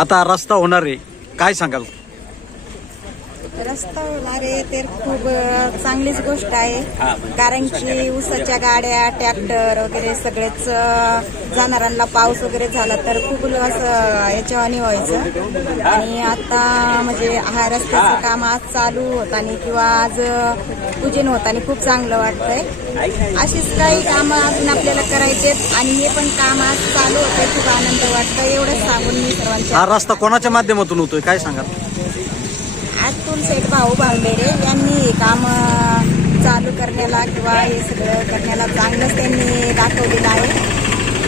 आता रस्ता होणार आहे. काय सांगाल? रस्ता होणारे तर खूप चांगलीच गोष्ट आहे. कारण की ऊसाच्या गाड्या ट्रॅक्टर वगैरे सगळेच जाणाऱ्यांना पाऊस वगैरे झाला तर खूप ल- असं याच्यावानी व्हायचं. आणि आता म्हणजे हा रस्त्याचं काम आज चालू होताना किंवा आज पूजन होताना खूप चांगलं वाटतंय. अशीच काही कामं अजून आपल्याला करायचे आणि हे पण काम आज चालू होतंय. खूप आनंद वाटतं एवढंच सांगून मी सर्वांच्या हा रस्ता कोणाच्या माध्यमातून होतोय? काय सांगा अतुल सेठ भाऊ भांबेरे यांनी हे काम चालू करण्याला किंवा हे सगळं करण्याला चांगलंच त्यांनी दाखवलेलं आहे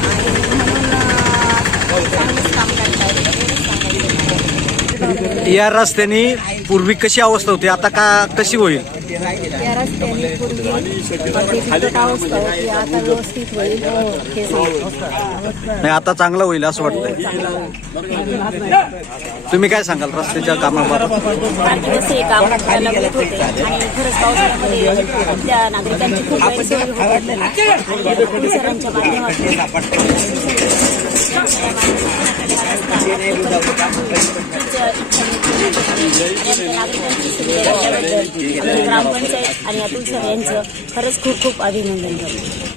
आणि म्हणून अ, चांगलंच काम करतायत एवढंच सांगायचं या रस्त्याने पूर्वी कशी अवस्था होती? आता का कशी होईल? या रस्त्याने पूर्वी अगदी बिकट अवस्था होती आता व्यवस्थित होईल. हे सांगतो. नाही आता चांगलं होईल असं वाटतंय. तुम्ही काय सांगाल रस्त्याच्या कामाबाबत? आणखी कसे हे काम करायला लागत होते. आणि खरंच पावसाळ्यामध्ये त्या नागरिकांची खूप गैरसोय होत होती आणि पोलिसांच्या माध्यमातून नागरिकांची ग्रामपंचायत आणि अतुल सर यांचं खरंच खूप खूप अभिनंदन करतो.